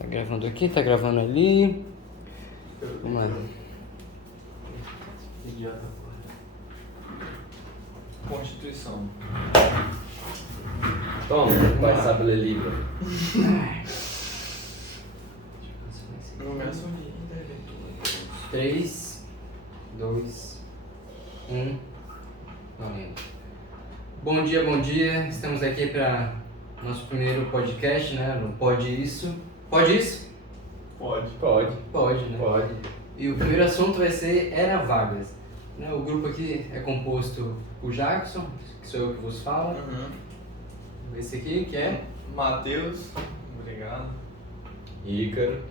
Tá gravando aqui, tá gravando ali. Vamos lá. Idiota, porra. Constituição. Toma, vai saber ler livro. Nomeação de interventor. 3, 2, 1. Valendo. Bom dia. Estamos aqui para nosso primeiro podcast, né? No Pode Isso. Pode Isso? Pode. Pode, né? Pode. E o primeiro assunto vai ser Era Vargas. Né? O grupo aqui é composto por Jackson, que sou eu que vos falo. Esse aqui que é... Matheus. Obrigado. Ícaro.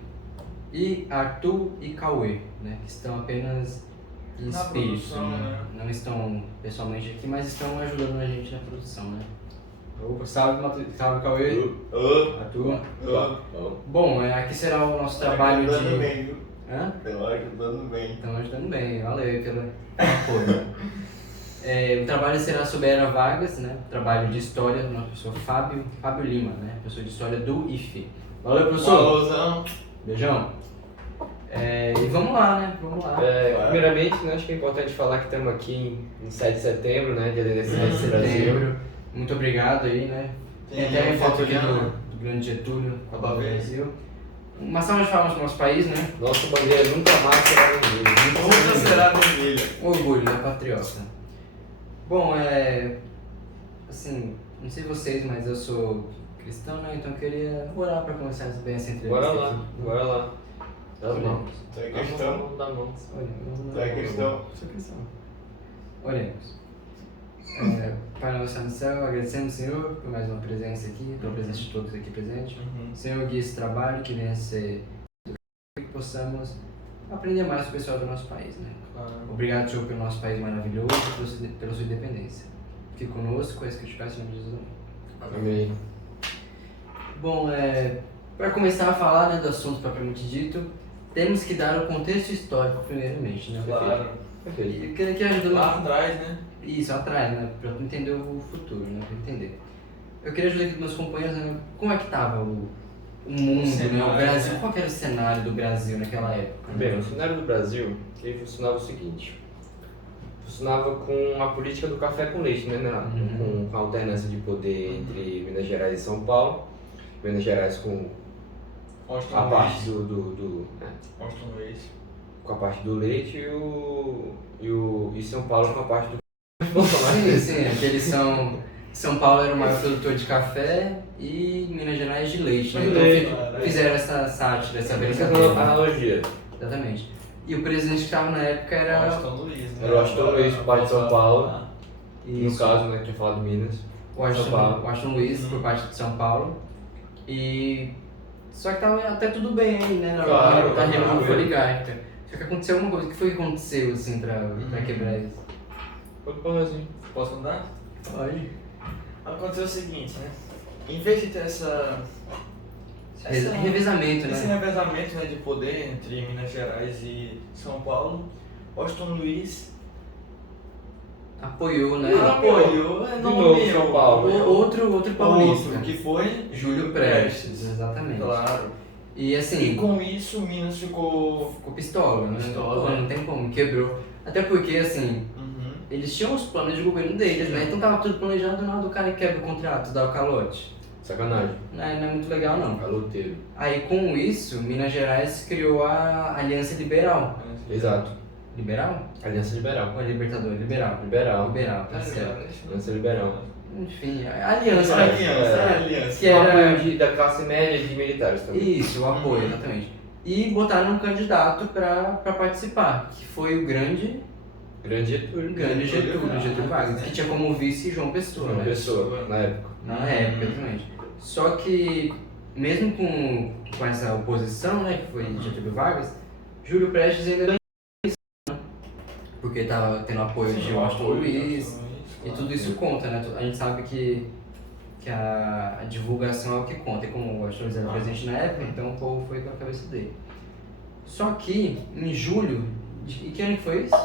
E Arthur e Cauê, né? Que estão apenas em Na espírito, produção, né? Não estão pessoalmente aqui, mas estão ajudando a gente na produção, né? Opa, salve, salve Cauê, Arthur. Bom, aqui será o nosso trabalho de... bem, viu? Hã? Estão ajudando bem. Estão ajudando bem, valeu pelo apoio. O trabalho será sobre Era Vargas, né? Trabalho de história do nosso professor Fábio Lima, né? Professor de história do IFE. Valeu, professor! Valorzão. Beijão! E vamos lá, né? Vamos lá. Primeiramente, né, acho que é importante falar que estamos aqui em 7 de setembro, né? Dia da independência do Brasil. Setembro. Muito obrigado aí, né? Tem até a foto aqui do grande Getúlio, do Brasil. Uma salva de palmas para o nosso país, né? Nossa bandeira nunca mais será vermelha. Nunca será vermelha. Um orgulho, né? Patriota. Bom, assim, não sei vocês, mas eu sou cristão, né? Então eu queria orar para começar bem essa entrevista. Bora lá. Dá as mãos. Tá em questão. Dá mãos. Tá em questão. Sou cristão. Oremos. Pai nosso no céu, agradecemos, Senhor, por mais uma presença aqui, pela presença de todos aqui presentes. Senhor, guia esse trabalho que venha a ser que possamos aprender mais sobre o pessoal do nosso país, né? Obrigado, Senhor, pelo nosso país maravilhoso e pela sua independência. Fique conosco, é isso que eu te peço em nome de Jesus. Amém. Bom, para começar a falar, né, do assunto propriamente dito, temos que dar o contexto histórico primeiramente, né? Claro. Perfeito. E que ajuda Lá atrás, né? Isso, atrás, né? Pra tu entender o futuro, né? Pra entender. Eu queria ajudar aqui dos meus companheiros, né? Como é que tava o mundo, né? O Brasil, qual que era o cenário do Brasil naquela época? Bem, o cenário do Brasil, ele funcionava o seguinte. Funcionava com a política do café com leite, né? Com a alternância de poder entre Minas Gerais e São Paulo. Minas Gerais com a parte do Austin Luiz. com a parte do leite e São Paulo com a parte do Sim, aqueles São Paulo era o maior produtor de café e Minas Gerais de leite, né? Então fizeram essa sátira, essa brincadeira. analogia. Exatamente. E o presidente que estava na época era... Austin Luiz, né? Era o Austin Luiz, por parte de São Paulo. No Isso. caso, né, que tinha falado de Minas. O São Paulo. Austin Luiz, por parte de São Paulo. E... Só que tava até tudo bem aí, né? Claro, Na reunião claro. oligárquica. Só que aconteceu uma coisa. O que foi que aconteceu, assim, pra quebrar isso? Assim. Posso andar? Pode. Aconteceu o seguinte, né? Em vez de ter Revezamento, esse né? revezamento, né, de poder entre Minas Gerais e São Paulo, Austin Luiz Apoiou, né? apoiou, De novo, São Paulo. Outro paulista. outro, que foi Júlio Prestes, exatamente. Claro. E assim, E com isso, Minas ficou... ficou pistola, né? Pistola. Pô, não tem como, quebrou. Até porque, assim, eles tinham os planos de governo deles, né? Então tava tudo planejado, do nada o cara quebra o contrato, dá o calote. Sacanagem. Não é muito legal, não. Caloteiro. Aí com isso, Minas Gerais criou a Aliança Liberal. Exato. Liberal? Aliança Liberal. Ou é Libertador? Liberal. Liberal. Liberal, tá certo. Aliança Liberal. Enfim, a aliança. Aliança. Que era... Da classe média e de militares também. Isso, o apoio, exatamente. E botaram um candidato pra participar, que foi o grande Getúlio Vargas, que tinha como vice João Pessoa, Uma né? pessoa, na época. Na época, exatamente. Só que, mesmo com essa oposição, né, que foi Getúlio Vargas, Júlio Prestes ainda ganhou isso, né? Porque estava tendo apoio de Austin Luiz, e tudo isso conta, né? A gente sabe que a divulgação é o que conta, e como o Austin Luiz era presente na época, então o povo foi com a cabeça dele. Só que, em julho, e que ano que foi isso?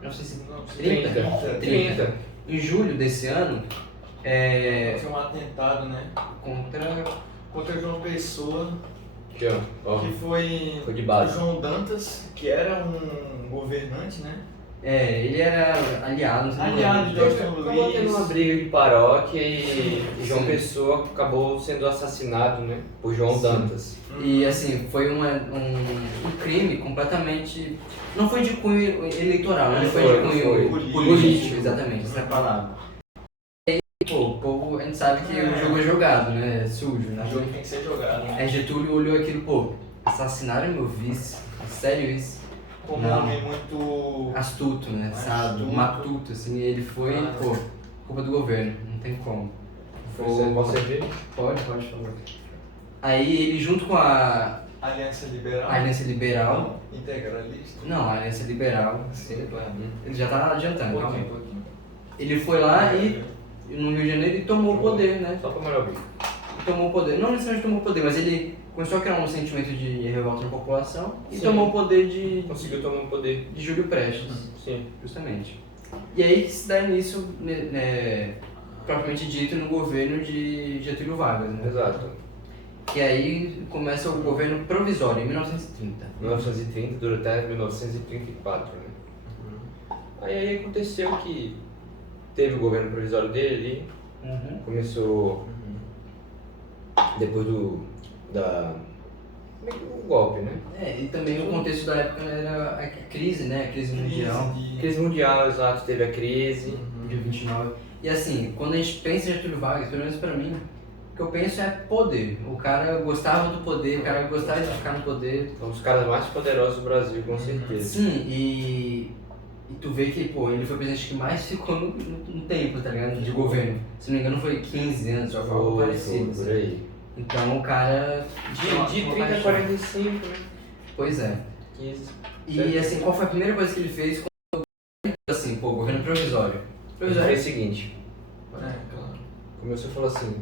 1930. Em julho desse ano, Foi um atentado, né? contra João Pessoa Aqui, ó. que foi Foi de o base. João Dantas, que era um governante, né? Ele era aliado, não sei Aliado de Washington Acabou tendo uma Luiz. briga de paróquia e João Sim. Pessoa acabou sendo assassinado, né? Por João Sim. Dantas. E assim, foi um crime completamente. Não foi de cunho eleitoral, né? Foi de cunho Foi. político, exatamente, essa é a palavra. E aí, pô, o povo, a gente sabe que o jogo é jogado, né? É sujo, né? O jogo tem que ser jogado, né? Aí Getúlio olhou aquilo, pô, assassinaram meu vice, sério isso? Como um Não. homem muito. Astuto, né? Sábio, Astuto. matuto, assim, e ele foi, Ah. pô, culpa do governo, não tem como. Você pode servir? Pode, por favor. Aí ele junto com a Aliança Liberal. Aliança Liberal. Não, integralista. Não, a Aliança Liberal. Sim, claro. Ele já tá adiantando, calma aí. Pouquinho. Ele foi lá e no Rio de Janeiro e tomou o poder, né? Só pra melhor ouvir. Tomou o poder. Não necessariamente tomou o poder, mas ele começou a criar um sentimento de revolta na população e Sim. tomou o poder de Conseguiu tomar o poder. Júlio Prestes, Sim. justamente. E aí que se dá início, né, propriamente dito, no governo de Getúlio Vargas, né? Exato. Que aí começa o governo provisório, em 1930. 1930 dura até 1934, né? Aí aconteceu que teve o governo provisório dele ali, começou depois do golpe, né? E também o contexto da época era a crise, né? A crise mundial, Crise mundial, exato, teve a crise. dia 29. E assim, quando a gente pensa em Getúlio Vargas, pelo menos pra mim, o que eu penso é poder. O cara gostava do poder, o cara gostava de ficar no poder. Um dos caras mais poderosos do Brasil, com certeza. Sim, e tu vê que, pô, ele foi o presidente que mais ficou no tempo, tá ligado? De governo. Se não me engano foi 15 anos, ou algo Foi, parecido. por aí. Então o cara... De 30 a 45, né? Pois é. 15. E assim, qual foi a primeira coisa que ele fez quando, assim, pô, governo provisório? Ele Provisório fez o seguinte, É, claro. começou a falar assim,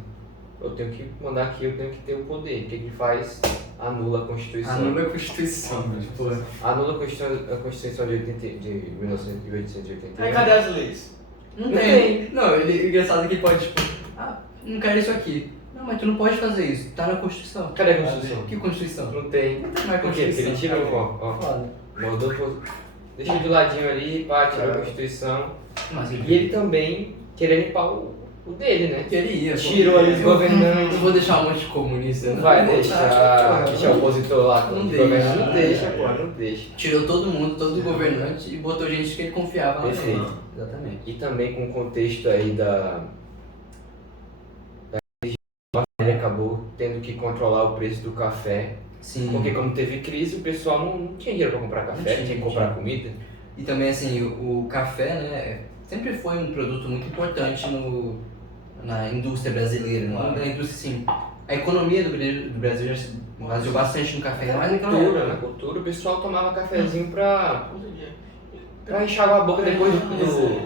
eu tenho que mandar aqui, eu tenho que ter o poder. O que ele faz? Anula a Constituição. anula a Constituição, pô. Anula a Constituição de 1880. Aí cadê as leis? Não Não tem. Não, ele, o engraçado é que ele pode, tipo, não quero isso aqui. Não, mas tu não pode fazer isso, tá na Constituição. Cadê a Constituição? Que Constituição? Não tem. Não tem mais Por quê? Porque Constituição. ele tirou, ó. Foda. Mandou deixou do ladinho ali, pá, tirou a Constituição. Mas E ele também queria limpar o dele, né? queria, pô. Tirou ali os governantes. Não vou deixar um monte de comunista. Não vai vou deixar o opositor lá Não de deixa. governante. Não deixa, pô, não deixa. Tirou todo mundo, todo governante e botou gente que ele confiava lá Perfeito. dentro. Exatamente. E também com o contexto aí ele acabou tendo que controlar o preço do café. Sim. Porque como teve crise, o pessoal não tinha dinheiro para comprar café, Não tinha que tinha. comprar comida. E também, assim, o café, né, sempre foi um produto muito importante na indústria brasileira, né? Claro. Na indústria, sim. A economia do Brasil já se baseou bastante no café, ainda mais naquela Cultura, época. na cultura, o pessoal tomava cafezinho pra enxagar a boca depois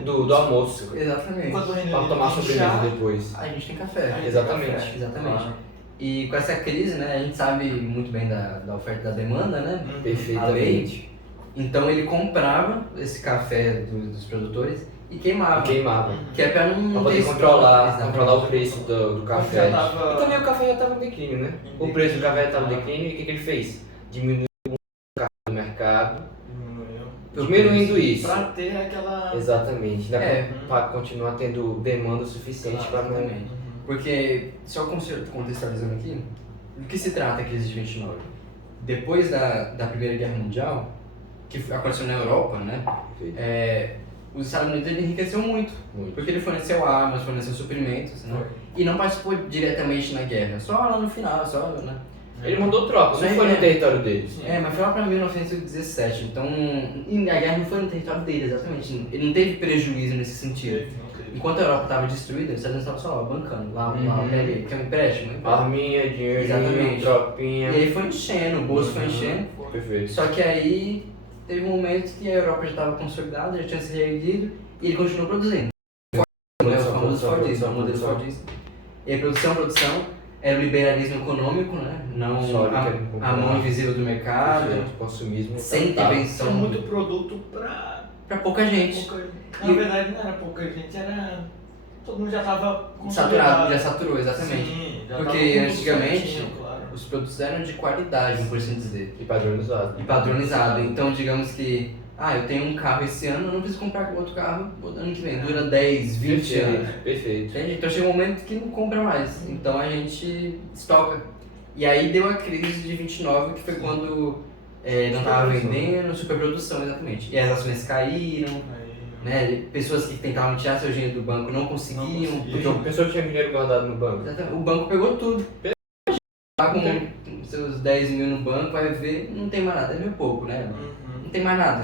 do almoço. Exatamente. Enquanto o Reino Pra Unido tomar tem sobremesa chá, depois. A gente tem café. Exatamente. Exatamente. E com essa crise, né, a gente sabe muito bem da oferta e da demanda, né? Perfeitamente. Então ele comprava esse café dos produtores e queimava. E queimava. Que é pra não Pra ter poder estoque. controlar Exatamente. o preço do café. Já tava- E também o café já estava em declínio, né? O preço do café estava em declínio e o que ele fez? Diminuiu o café do mercado, diminuindo isso. Pra ter aquela. Exatamente, É. para continuar tendo demanda suficiente para não. Exatamente. Porque, só contextualizando aqui, do que se trata a crise de 29? Depois da Primeira Guerra Mundial, que aconteceu na Europa, né? Os Estados Unidos ele enriqueceu muito, Muito. porque ele forneceu armas, forneceu suprimentos, né? E não participou diretamente na guerra, só lá no final, só, né? Ele mandou tropas, não Mas foi é. no território deles. Mas foi lá pra 1917, então e a guerra não foi no território dele, exatamente. Ele não teve prejuízo nesse sentido. Enquanto a Europa estava destruída, os Estados Unidos estavam só lá, bancando, lá, pega aí, quer um empréstimo? Arminha, dinheiro, Exatamente. tropinha. E aí foi enchendo, o bolso foi enchendo. Perfeito. Só que aí teve um momento que a Europa já estava consolidada, já tinha se reerguido e ele continuou produzindo. O famoso Fordismo, o modelo Fordismo. E a produção, era o liberalismo econômico, né? Não Só ele a querendo comprar. mão invisível do mercado, Perfeito. Consumismo. sem total. intervenção São muito produto pra. pra pouca gente. Na verdade não era pouca gente, era. Todo mundo já tava Saturado, já saturou, exatamente. Sim, já Porque tava com tudo antigamente- certinho, claro. os produtos eram de qualidade, por assim dizer. E padronizado. E padronizado. Então, digamos que, eu tenho um carro esse ano, eu não preciso comprar outro carro ano que vem. Dura 10, 20 anos. Perfeito. Entende? Então chega um momento que não compra mais. Então a gente estoca. E aí deu a crise de 29, que foi quando não estava vendendo, superprodução, exatamente. E as ações caíram, né? Pessoas que tentavam tirar seu dinheiro do banco não conseguiam. Porque a pessoa que tinha dinheiro guardado no banco. Exatamente. O banco pegou tudo. Tá com seus 10 mil no banco, vai ver, não tem mais nada. É meio pouco, né? Não tem mais nada.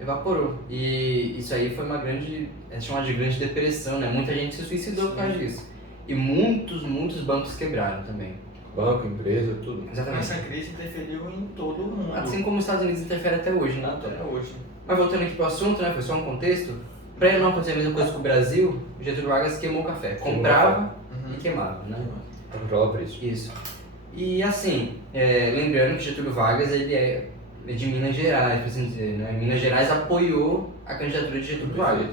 Evaporou. E isso aí foi uma grande, é chamada de grande depressão, né? Muita gente se suicidou por causa disso. E muitos bancos quebraram também. Banco, empresa, tudo. Exatamente. Essa crise interferiu em todo o mundo. Assim como os Estados Unidos interfere até hoje, né? Até hoje. Mas voltando aqui pro assunto, né? Foi só um contexto. Pra não acontecer a mesma coisa com o Brasil, o Getúlio Vargas queimou o café. Comprava e queimava, né? Pra controlar o preço. Isso. E assim, lembrando que Getúlio Vargas ele é de Minas Gerais, por assim dizer, né? Minas Gerais apoiou a candidatura de Getúlio Vargas.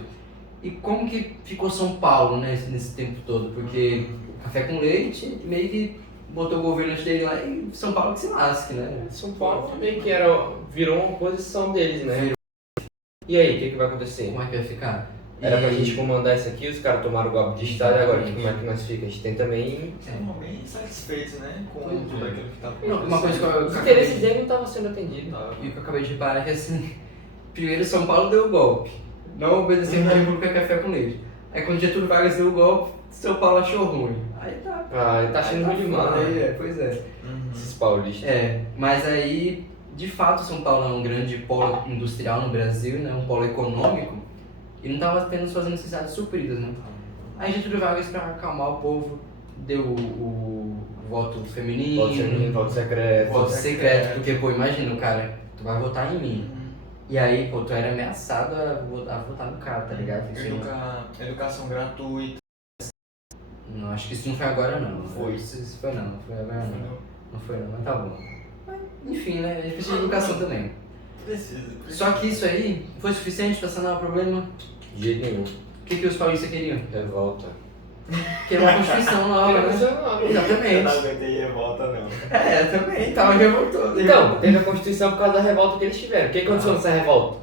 E como que ficou São Paulo, né, nesse tempo todo? Porque café com leite meio que botou o governante dele lá e São Paulo que se lasque, né? São Paulo meio que virou uma posição deles, né? E aí, o que vai acontecer? Como é que vai ficar? Era pra gente comandar isso aqui, os caras tomaram o golpe de Estado, e agora como é que nós fica? A gente tem também... Estavam bem satisfeitos, né? Com tudo aquilo que estava Uma coisa que eu Os acabei interesses dele não estavam sendo atendidos. e que eu acabei de reparar é que assim, primeiro São Paulo deu o golpe, não obedeceu a República Café com Leite. Aí quando Getúlio Vargas deu o golpe, São Paulo achou ruim. Aí tá. Ele tá achando ruim demais. Aí, pois é. Esses paulistas. Mas aí, de fato, São Paulo é um grande polo industrial no Brasil, né? Um polo econômico, e não estava tendo suas necessidades supridas, né? Aí Getúlio Vargas, para acalmar o povo, deu o voto feminino, Voto secreto. voto secreto, porque, pô, imagina o cara, tu vai votar em mim. E aí, pô, tu era ameaçado a votar no cara, tá ligado? Educação gratuita. Não, acho que isso não foi agora não. Foi. Isso foi não foi agora não. Não foi não, mas tá bom. Mas, enfim, né? A gente precisa de educação também. Precisa. Só que isso aí foi suficiente pra sanar o problema? De jeito nenhum. O que os paulistas queriam? Revolta. Queriam uma Constituição nova, né? Eu não Exatamente. aguentei revolta, não. Também, tava revoltoso. Então, teve a Constituição por causa da revolta que eles tiveram. O que aconteceu nessa revolta?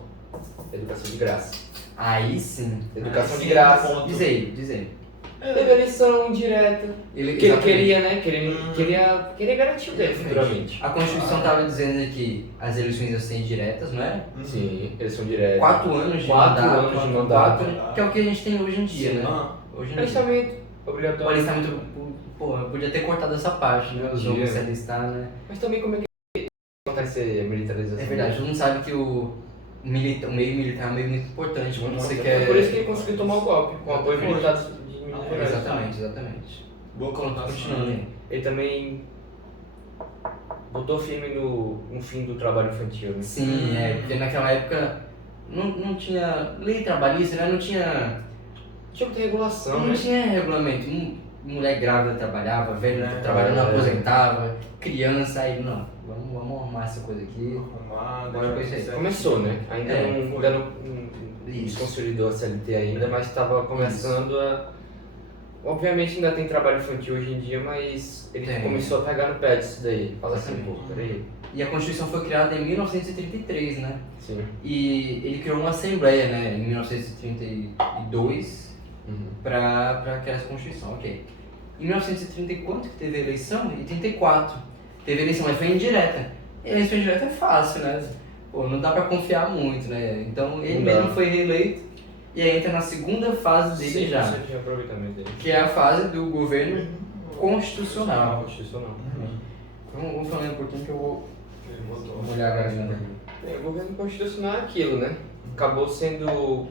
Educação de graça. Aí sim. Educação de sim, graça. ponto. Diz aí. Teve eleição direta. Que ele Exatamente. queria, né? Queria garantir o dele futuramente. A Constituição tava dizendo que as eleições iam ser diretas, não é? Sim, eleição direta. 4 anos de 4 mandato. anos de mandato. Que é o que a gente tem hoje em dia, né? Hoje em dia. Alistamento O obrigatório. alistamento, pô, eu podia ter cortado essa parte, né? Os Podia. homens se alistar, né? Mas também como é que acontece a militarização? É verdade, todo mundo sabe que o meio militar é um meio muito importante quando você É quer... por isso que ele conseguiu tomar o golpe, com o apoio Foi. militar de Minas Gerais. Exatamente. Boa colocação. Continuando aí. Ele também botou firme no fim do trabalho infantil, né? Sim, porque naquela época não tinha lei trabalhista, né? Não tinha Tinha muita regulação, né? regulamento. Mulher grávida trabalhava, velho trabalhando aposentava, criança, aí não, vamos arrumar essa coisa aqui. Arrumada, Bora com isso aí. certo. Começou, né? Ainda não Isso. consolidou a CLT ainda, mas estava começando a... Obviamente ainda tem trabalho infantil hoje em dia, mas ele Tem. começou a pegar no pé disso daí. Fala assim, pô, Exatamente. peraí. E a Constituição foi criada em 1933, né? Sim. E ele criou uma assembleia, né, em 1932 para criar essa Constituição, ok. Em 1930 e quanto que teve a eleição? Em 34. Teve eleição, mas foi indireta. E a eleição indireta é fácil, né? Pô, não dá pra confiar muito, né? Então ele Não mesmo dá. foi reeleito e aí entra na segunda fase dele já, 100% de aproveitamento dele. que é a fase do governo constitucional. Constitucional. Vamos falando um pouquinho que eu vou Ele botou. molhar a garganta aqui. O governo constitucional é aquilo, né? Acabou sendo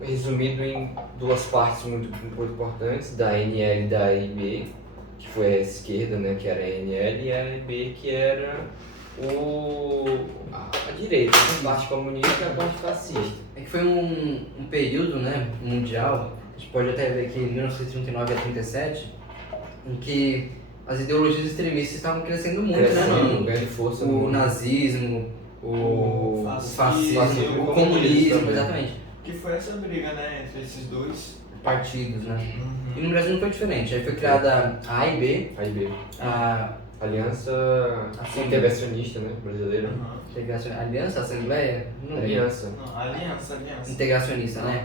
resumido em duas partes muito importantes, da ANL e da AIB, que foi a esquerda, né, que era a ANL, e a AIB, que era a direita, a parte comunista e a parte fascista. É que foi um período, né, mundial, a gente pode até ver aqui em 1939 a 37, em que as ideologias extremistas estavam crescendo muito, né, Crescendo, mano? ganhando força no O mundo. nazismo, o fascismo, fascismo, o o comunismo, também. exatamente. Que foi essa briga, né, entre esses dois. Partidos, né? E no Brasil não foi diferente. Aí foi criada a AIB, AIB. a Aliança Assim, Integracionista, né? Brasileira. Aliança, Assembleia? Não lembro. Aliança. Não, aliança. Integracionista, né?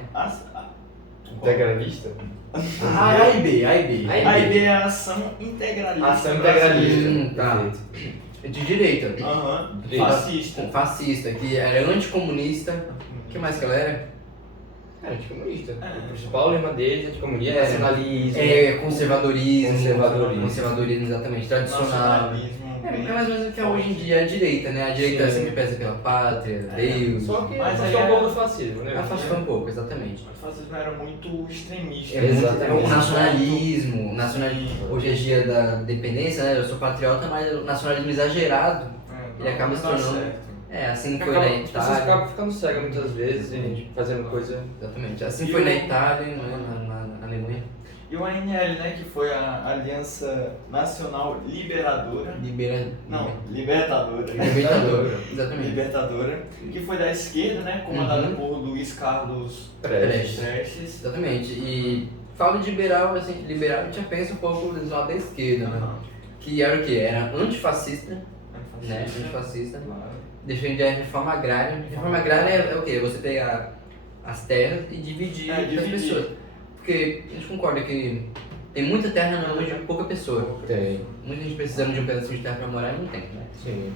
Integralista? A e B. A ideia é a ação integralista. Ação integralista. Tá. Perfeito. De direita. Aham. Direita. Fascista. Fascista, que era anticomunista. O que mais que ela era? É, anticomunista. É. O principal lema deles é anticomunista, É. nacionalismo. Conservadorismo, exatamente. Tradicional. Nacionalismo. É mais ou menos o que é hoje em dia a direita, né? A direita Sim. sempre pesa pela pátria, Deus. Só que Mas afastou aí um é- pouco do fascismo, né? Afastou um pouco, exatamente. O fascismo era muito extremista. É muito, Exatamente. o nacionalismo, Sim. hoje é dia da independência, né? Eu sou patriota, mas o nacionalismo exagerado, ele acaba se não dá tornando. certo. Assim foi Acaba, na as pessoas Itália. acabam ficando cegas muitas vezes e fazendo coisa. Exatamente. Assim E foi o- na Itália, né? na Alemanha. E o ANL, né, que foi a Aliança Nacional Liberadora. Libertadora. Libertadora. Exatamente. Libertadora, que foi da esquerda, né, comandada Uhum. por Luiz Carlos Prestes. Prestes. Exatamente. E falo de liberal, assim, liberal a gente já pensa um pouco do lado da esquerda, né? Aham. Que era o quê? Era antifascista, né? Fascista. Antifascista. Claro. Defendia a reforma agrária. Reforma agrária é o quê? É você pegar as terras e dividir É, entre as dividir. pessoas. Porque a gente concorda que tem muita terra na mão de pouca pessoa. Tem. Muita gente precisando de um pedacinho de terra pra morar e não tem, né? Sim.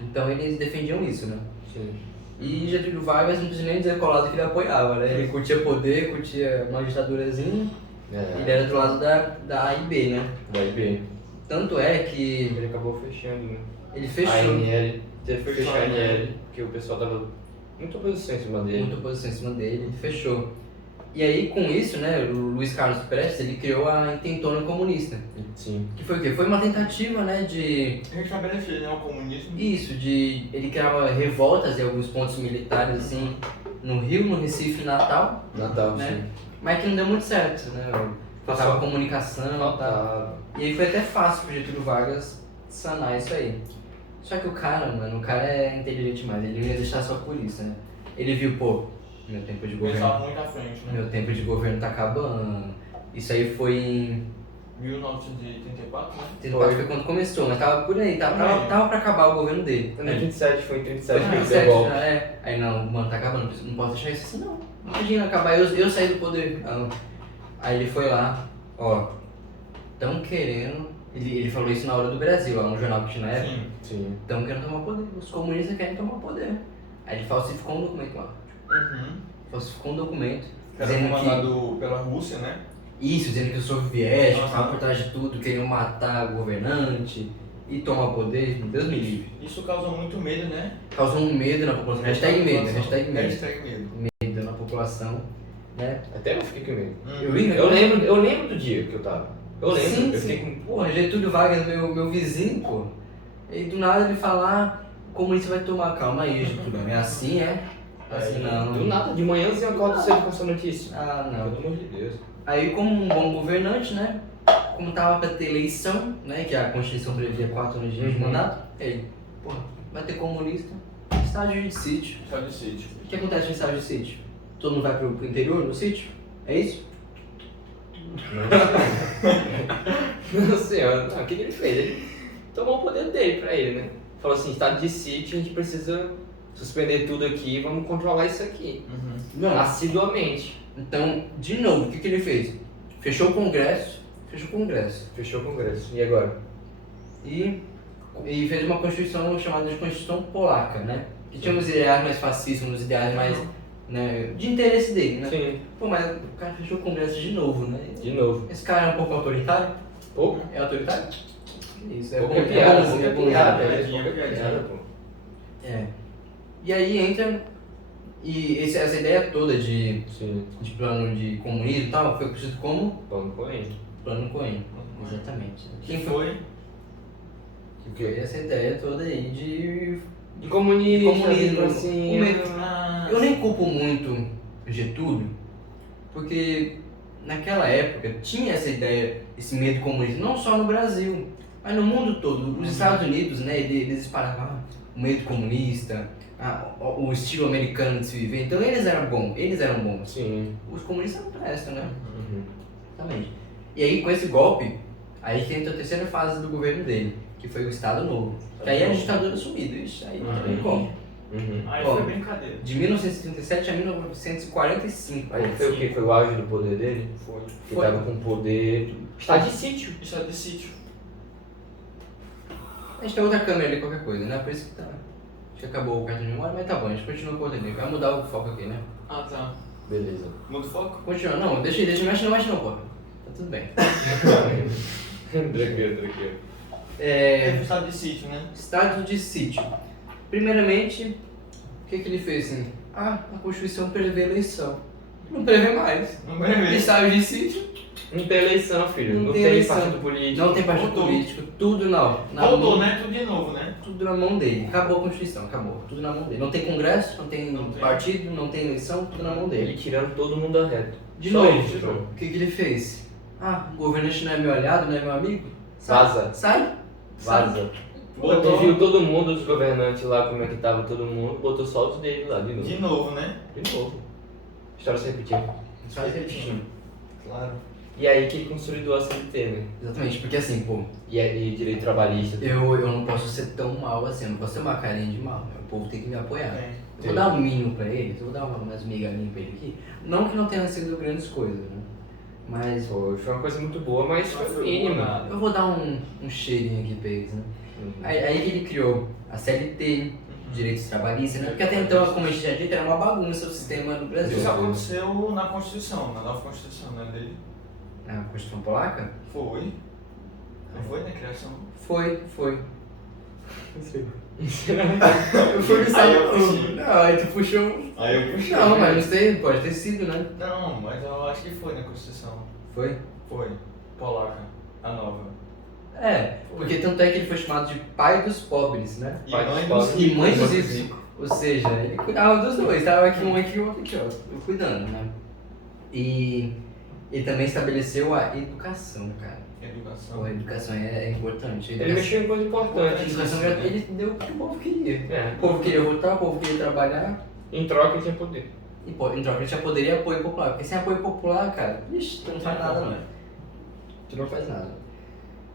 Então eles defendiam isso, né? Sim. E Getúlio Vargas não precisa nem dizer qual lado que ele apoiava, né? Ele curtia poder, curtia uma ditadurazinha, ele era do lado da A e B, né? Da IB. Tanto é que Ele acabou fechando, né? ele A fechou ANL. Teve que Fechou fechar a a ANL, porque o pessoal tava muita oposição em cima dele. muita oposição em cima dele, ele fechou. E aí com isso, né, o Luiz Carlos Prestes, ele criou a Intentona Comunista. Sim. Que foi o quê? Foi uma tentativa, né, de... Restabelecer, né, o comunismo. Isso, de... Ele criava revoltas em alguns pontos militares, assim, no Rio, no Recife e Natal, Natal, né? sim. Mas que não deu muito certo, né? Faltava Só- comunicação e tal. Faltava. E aí foi até fácil pro Getúlio Vargas sanar isso aí. Só que o cara é inteligente demais, ele não ia deixar só por isso, né? Ele viu, pô, meu tempo de governo, Pensava muito à frente, né? meu tempo de governo tá acabando. Isso aí foi em 1984, né? 34 foi quando começou, mas tava por aí, tava pra acabar o governo dele. Em 37, foi em 37 que ele deu 37 golpe. já é. Aí não, mano, tá acabando, não posso deixar isso assim não. Imagina acabar, eu sair do poder. Aí ele foi lá, ó, tão querendo. Ele falou isso na Hora do Brasil, ó, um jornal que tinha na época. Sim. Sim. Estão querendo tomar poder, os comunistas querem tomar poder. Aí ele falsificou um documento lá. Uhum. Falsificou um documento Era dizendo comandado pela Rússia, né? isso, dizendo que os soviéticos Aham. estavam por trás de tudo, queriam matar o governante e tomar poder, Deus me livre. Isso causou muito medo, né? Causou um medo na população, hashtag medo, hashtag medo, Hashtag medo. medo na população, né? Até eu fiquei com medo. Eu ia, Eu lembro do dia que eu tava. Eu lembro. Sim, eu sim. fiquei com. Porra, Getúlio Vargas, meu vizinho, pô. E do nada ele falar, o comunista vai tomar, calma aí, Getúlio, é assim, é? Assim não. Do nada, de manhãzinho eu acordo cedo com essa notícia. Ah, não. Pelo amor de Deus. Aí, como um bom governante, né? Como tava pra ter eleição, né? Que a Constituição previa 4 anos de mandato, ele, porra, vai ter comunista, estágio de sítio. Só de sítio. O que acontece no estágio de sítio? Todo mundo vai pro interior, no sítio? É isso? Não senhora, não, o que ele fez? Ele tomou o poder dele pra ele, né? Falou assim, estado de sítio, a gente precisa suspender tudo aqui, vamos controlar isso aqui. Não. Assiduamente. Então, de novo, o que ele fez? Fechou o Congresso, Fechou o Congresso. E agora? e fez uma Constituição chamada de Constituição Polaca, né? Que tinha uns ideais mais fascistas, uns ideais mais, né, de interesse dele, né? Sim, Pô, mas o cara fechou o Congresso de novo, né? de novo. Esse cara é um pouco autoritário? Pouco? É autoritário? Isso, é Pouco bom, é piada, é bom, pouco é é bom. piada, piadinha, pouco é piada, pô. É. E aí entra, e essa ideia toda de Sim, plano de comunismo e tal, foi conhecido como vamos com ele. Plano Cohen. Exatamente. Que foi? Que foi essa ideia toda aí De comunismo, comunismo, assim. o medo. Ah, Eu nem culpo muito Getúlio, porque naquela época tinha essa ideia, esse medo comunista, não só no Brasil, mas no mundo todo. Os Estados Unidos, né, eles disparavam o medo comunista, o estilo americano de se viver, então eles eram bons. Sim. Os comunistas não prestam, né? Uhum. Exatamente. E aí com esse golpe, aí que entra a terceira fase do governo dele, que foi o Estado Novo. Que aí a ditadura sumida, isso aí não tem como. Uhum. Aí Bom. foi brincadeira. De 1937 a 1945. Aí foi o que? Foi o auge do poder dele? Foi. Que Foi. tava com poder. Estado de sítio. Isso é de sítio. A gente tem outra câmera ali, qualquer coisa, né? Por isso que tá. Acho que acabou o cartão de memória, mas tá bom, a gente continua com o outro ali. Vai mudar o foco aqui, né? Ah, tá. Beleza. Muda o foco? Continua, não, deixa, mexe não, pô. Tá tudo bem. Tranquilo. É o estado de sítio, né? Estado de sítio. Primeiramente, o que ele fez assim? A Constituição prevê eleição. Não prevê mais. Não vai ver. Estado de sítio, Não tem eleição, filho. Não Não tem tem eleição. partido político. não tem partido Voltou. político, tudo não. Na Voltou, mão- né? Tudo de novo, né? Tudo na mão dele. Acabou a Constituição, acabou. Tudo na mão dele. Não tem congresso, não tem Não tem. partido, não tem eleição, tudo na mão dele. Ele tirando todo mundo da reta. De Só novo, isso, João. o que ele fez? O governante não é meu aliado, não é meu amigo? Sai. Vaza. Sai. Vaza. Botou. Ele viu todo mundo, os governantes lá, como é que tava todo mundo, botou só os dele lá de novo. De novo, né? De novo. A história se repetiu. Só repetindo. Claro. E aí que ele consolidou a CLT, né? Exatamente, porque assim, pô, E direito trabalhista. eu não posso ser tão mal assim, eu não posso ter uma carinha de mal, né? O povo tem que me apoiar. É. Eu vou dar um mínimo pra eles, eu vou dar umas migalhinhas pra ele aqui. Não que não tenha sido grandes coisas, né? Mas Foi uma coisa muito boa, mas Não foi foi mínima. nada. eu vou dar um cheirinho aqui pra eles, né? Uhum. Aí que ele criou a CLT, direitos trabalhistas, né? Porque até então, como a gente já disse, era uma bagunça o sistema no Brasil. Isso aconteceu na Constituição, na nova Constituição, né? Dele. A Constituição Polaca? Foi. Não foi na criação? Foi. Eu fui Aí eu puxei. Não, aí tu puxou. Aí eu puxei. Não, mas não sei, pode ter sido, né? Não, mas eu acho que foi na Constituição. Foi? Foi. Polaca. A nova. É, porque tanto é que ele foi chamado de pai dos pobres, né? E Pai dos mãe pobres. dos E mãe dos ricos. ricos. Ou seja, ele cuidava dos dois, tava aqui um aqui e outro aqui, ó. Eu cuidando, né? E ele também estabeleceu a educação, cara. Educação. Pô, a educação é importante. Ele mexeu em coisa A importante. educação gratuita, ele deu o que o povo queria. É. O povo queria votar, o povo queria trabalhar. Em troca ele tinha poder. E pô, em troca a gente já poderia apoio popular. Porque sem apoio popular, cara, ixi, tu não faz nada, não. Tu não faz nada.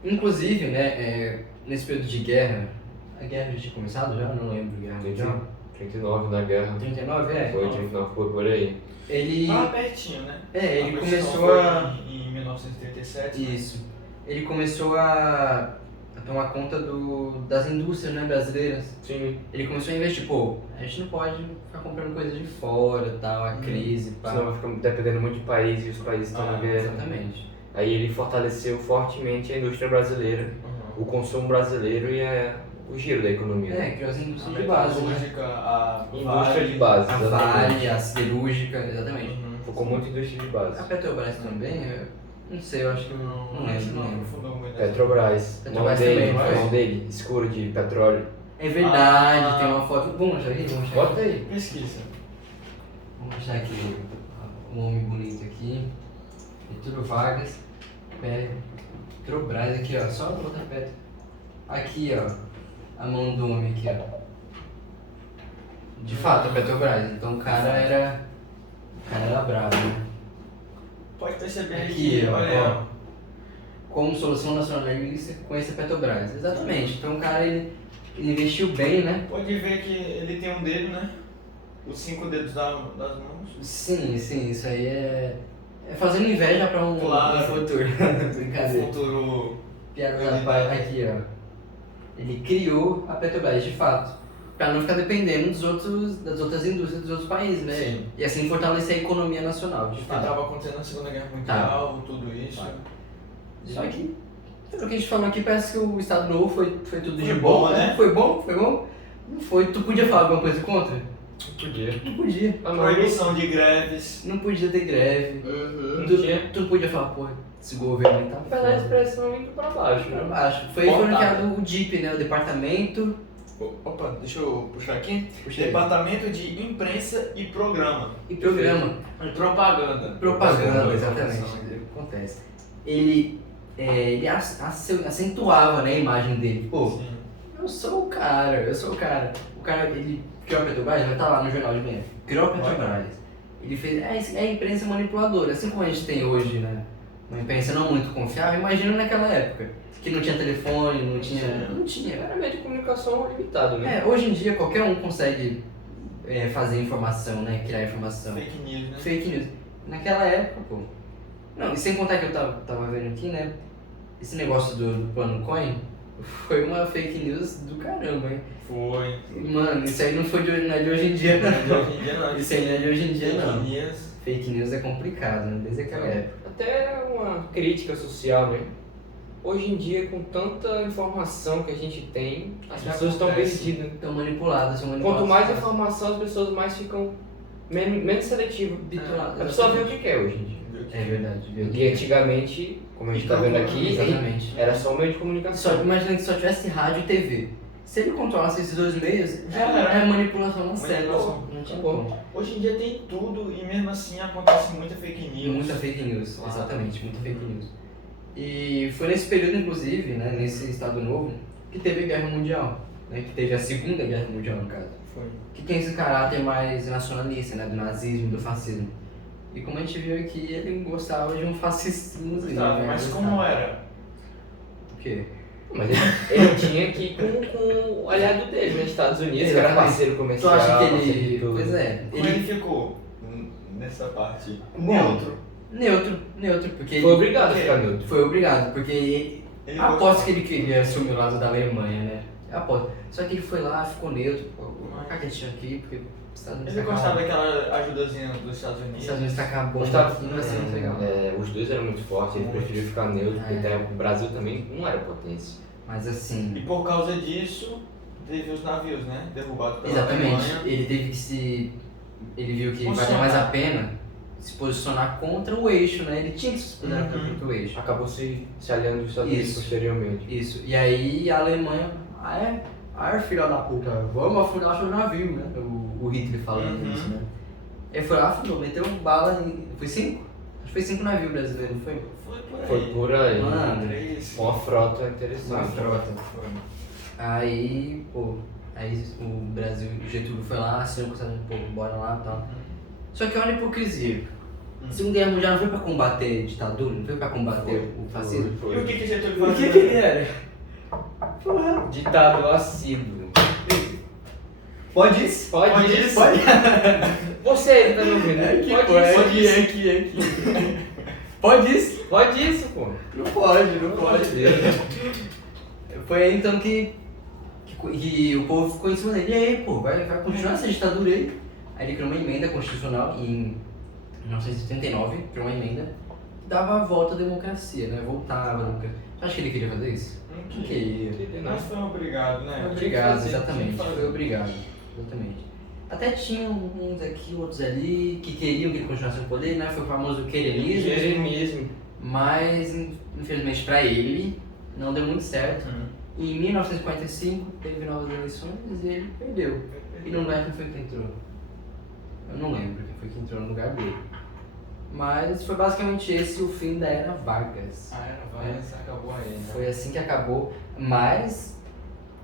Inclusive, né, nesse período de guerra, a guerra já tinha começado já? Não lembro, guerra mundial. 39 na guerra. 39, é? Foi 39, foi por aí. Ele, Tava pertinho, né? ele A Constituição começou foi a... Em 1937. né? Isso. Ele começou a tomar conta das indústrias, né, brasileiras. Sim. Ele começou a investir, pô, a gente não pode ficar comprando coisa de fora, tal, a crise, pá. Senão fica dependendo muito de país e os países estão na guerra. Exatamente. Aí ele fortaleceu fortemente a indústria brasileira, Uhum. o consumo brasileiro e o giro da economia. Criou as A indústrias de base, né? metalúrgica, a Indústria de base, A exatamente. Vale, a siderúrgica, exatamente. Uhum. Focou muito em indústria de A base. Petrobras também, eu não sei, eu acho que não lembro, não lembro. aprofundou muito. Petrobras, mão Petrobras dele, também, não é? mão dele, escuro de petróleo. É verdade, Ah. tem uma foto. Vamos mostrar aqui? Vamos mostrar Bota aqui. aí. Pesquisa. Vamos mostrar aqui um homem bonito aqui. Getúlio Vargas. Petrobras aqui, ó. Só botar perto. Aqui, ó. A mão do homem aqui, ó. De fato, a Petrobras. Então o cara era. O cara era bravo, né? Pode perceber Aqui, aqui, ó, olha. ó. Como solução nacionalista, conhece a Petrobras. Exatamente. Então o cara ele investiu bem, né? Pode ver que ele tem um dedo, né? Os 5 dedos das mãos. Sim, isso aí é fazendo inveja pra um Claro. futuro. O Brincadeira. futuro. Piada da parte aqui, ó. Ele criou a Petrobras, de fato, pra não ficar dependendo das outras indústrias dos outros países, né? Sim. E assim fortalecer a economia nacional, de Que fato. estava acontecendo na Segunda Guerra Mundial, tudo isso. Tá. Só que, pelo que a gente falou aqui, parece que o Estado Novo foi tudo de Foi bom, bom, né? né? Foi bom? Não foi. Tu podia falar alguma coisa contra? Não podia. Não podia. Ah, mas Proibição de greves. Não podia ter greve. Não Tu, tinha. tu podia falar, pô, esse governo aí tá Pela foda. expressão indo pra baixo, Pra né? baixo. Foi Voltado. criado o DIP, né? O Departamento. Opa, deixa eu puxar aqui. Puxa aí. Departamento de Imprensa e Programa. E programa. Propaganda. Propaganda, exatamente. O que acontece? Ele acentuava, né, a imagem dele. Pô, Sim. eu sou o cara. O cara, ele criou a Petrobras, vai estar lá no jornal de manhã. Criou a Petrobras. Ele fez, é a imprensa manipuladora. Assim como a gente tem hoje, né, uma imprensa não muito confiável, imagina naquela época, que não tinha telefone, não tinha... Não tinha. Era meio de comunicação limitado, né? Hoje em dia qualquer um consegue fazer informação, né? Criar informação. Fake news, né? Fake news. Naquela época, pô. Não, e sem contar que eu tava vendo aqui, né? Esse negócio do plano coin foi uma fake news do caramba, hein? Foi. Mano, isso aí não é de hoje em dia, não. De hoje em dia não. Isso aí não é de hoje em dia, não. Fake news. Fake news é complicado, né? Desde aquela época. Até uma crítica social, né? Hoje em dia, com tanta informação que a gente tem, as Já pessoas estão acontece. perdidas. Estão manipuladas, são manipuladas. Quanto mais informação, as pessoas mais ficam menos seletivas. Bitoladas. A pessoa vê o que quer hoje em dia. É verdade, viu? E antigamente, como a gente tá vendo aqui, Exatamente. era só um meio de Só, comunicação. imagina que só tivesse rádio e TV. Se ele controlasse esses dois meios, já é manipulação na série. Manipulação. Não tinha Bom. como. Hoje em dia tem tudo e mesmo assim acontece muita fake news. Muita fake news, Ah. exatamente, muita fake news. E foi nesse período, inclusive, né, nesse Estado Novo, que teve a Guerra Mundial, né, que teve a Segunda Guerra Mundial, no caso. Foi. Que tem esse caráter mais nacionalista, né, do nazismo, do fascismo. E como a gente viu aqui, ele gostava de um fascismo. Tá, né, mas gostava. como era? O quê? Mas ele tinha que ir com o aliado dele, nos Estados Unidos, que era Exatamente. parceiro Tu comercial. acha que parceiro de ele... tudo. Pois é, Como ele ficou nessa parte? Bom, neutro, porque Foi ele obrigado a ficar neutro. foi obrigado, porque Ele aposto que ele queria assumir o lado da Alemanha, né? Aposto. Só que ele foi lá, ficou neutro, pô, vou marcar quietinho aqui, porque os Estados Unidos Ele tá gostava acabando. daquela ajudazinha dos Estados Os Unidos. Estados Unidos tá acabando, Gostava, aqui, não vai ser muito legal. os dois eram muito fortes, ele Muito. preferiu ficar neutro, porque É. até o Brasil também não era potência. Mas assim, E por causa disso, teve os navios, né? Derrubados pela exatamente, Alemanha. ele teve que se... Ele viu que valia Posicionar. mais a pena se posicionar contra o eixo, né? Ele tinha que se posicionar Uhum. contra o eixo. Acabou se aliando dos Estados Unidos Isso. posteriormente. Isso. E aí a Alemanha, filha da puta, vamos afundar seu navio, né? O Hitler falando Uhum. isso, né? Ele foi lá, afundou, meteu bala em... Foi 5? Acho que foi 5 navios brasileiros, não foi? Foi por aí. Foi por aí. Mano. 3. Uma frota interessante. Uma frota. Foi. Aí, pô, o Brasil, o Getúlio foi lá, assinou com o Estados Unidos, pô, bora lá e tal. Só que olha a hipocrisia. A Segunda Guerra Mundial não foi pra combater a ditadura, não foi pra combater o fascismo. E o que Getúlio O fazia? que ele era? Porra. Ditado assíduo. Pode isso? Pode isso? Pode. Você ele tá me ouvindo? Pode isso. aqui. Pode isso? Pode isso, pô. Não pode, não Pelo pode. amor de Deus. Foi aí então que o povo ficou em cima dele. E aí, pô, vai continuar essa ditadura aí? Aí ele criou uma emenda constitucional em 1979, criou uma emenda que dava a volta à democracia, né? Voltava à democracia. Você acha que ele queria fazer isso? Não queria. Mas foi obrigado, né? Foi obrigado, fazer, exatamente. tinha que fazer. Foi obrigado, exatamente. Até tinha uns aqui, outros ali, que queriam que ele continuasse no poder, né? Foi o famoso queremismo. Jeremismo. Mas, infelizmente para ele, não deu muito certo. E em 1945, teve novas eleições e ele perdeu. E no lugar quem foi que entrou? Eu não lembro quem foi que entrou no lugar dele. Mas foi basicamente esse o fim da Era Vargas. A Era Vargas acabou aí, né? Foi assim que acabou, mas,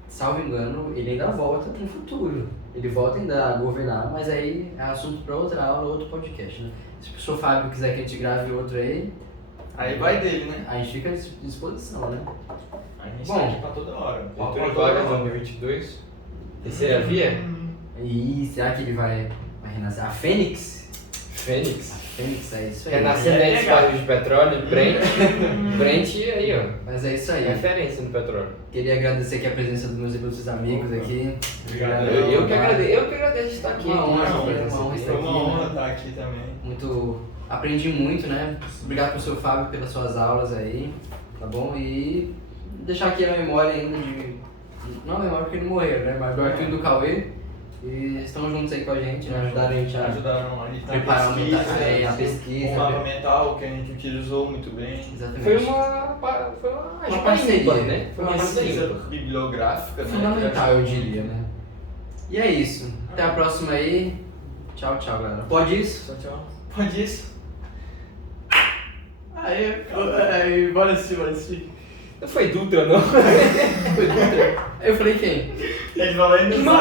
salvo engano, ele ainda volta no futuro. Ele volta ainda a governar, mas aí é assunto para outra aula, outro podcast, né? Se o professor Fábio quiser que a gente grave outro aí, Aí vai dele, né? a gente fica à disposição, né? A gente Bom. tá aqui pra toda hora. Getúlio Vargas 2022. Terceira via? E será que ele vai renascer? A Fênix? Fênix. A Fênix, é isso aí. Renascendo aí dos barris de petróleo, Brent. Brent aí, ó. Mas é isso aí. Referência no petróleo. Queria agradecer aqui a presença dos meus ilustres amigos aqui. Obrigado. Eu que agradeço estar aqui. Uma honra, Não, uma presença honra aqui. estar Foi uma aqui, honra né? estar aqui também. Muito. Aprendi muito, né? Obrigado, professor Fábio, pelas suas aulas aí, tá bom? E deixar aqui a memória ainda de. Não a memória porque ele morreu, né? Mas do Arthur e do Cauê. E estão juntos aí com a gente, né? Ajudaram a gente a Ajudaram a gente na preparar a pesquisa, pesquisa. o mapa mental que a gente utilizou muito bem. Exatamente. Foi uma parceria, ímpar, né? Foi uma parceria. Pesquisa bibliográfica, né? Fundamental, eu diria, né? E é isso. Até a próxima aí. Tchau, tchau, galera. Pode isso? Tchau, tchau. Pode isso? Aí, bora assistir. Não foi Dutra, não. Foi Dutra. Aí eu falei quem? Ele falou ainda Não,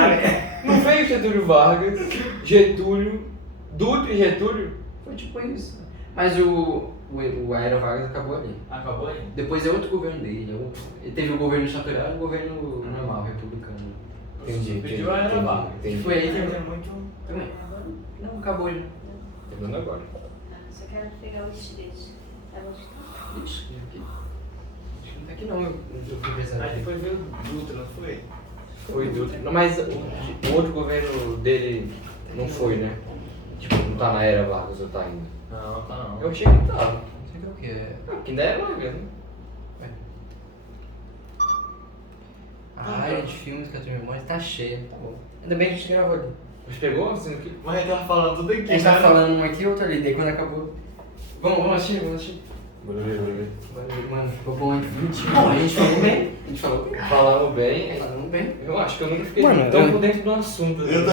não veio Getúlio Vargas, Getúlio, Dutra e Getúlio. Foi tipo isso. Mas o Aérea Vargas acabou ali. Acabou aí? Depois é outro governo dele. Ele teve o governo ditatorial e o governo normal, republicano. Entendi. Pediu a Era Vargas. Entendi. Foi aí que Tem muito. também. Não, acabou já. Terminando agora. Só quero pegar o estilete. Vai gostar? Ixi, aqui. Acho que não tá aqui não, eu fui pensar Aí aqui. depois veio o Dutra, não foi? Foi Dutra. Não, mas o outro governo dele não foi, né? Tipo, não tá na era Vargas ou tá ainda? Não, tá não. Eu achei que tava. Não sei o que é. Que ainda é Vargas, né? A área de filmes que eu tenho memória tá cheia, tá bom. Ainda bem que a gente gravou ali. Mas pegou assim aqui? Mas a gente tava falando tudo aqui, A gente tava né? falando um aqui e outro ali, daí quando acabou. Vamos assistir. Bora ver. Mano, ficou bom, hein? Bom, a gente falou bem. A gente falou bem. Falando bem, Falando bem. eu acho que eu nunca fiquei Mano, tão eu- por dentro do assunto. assim.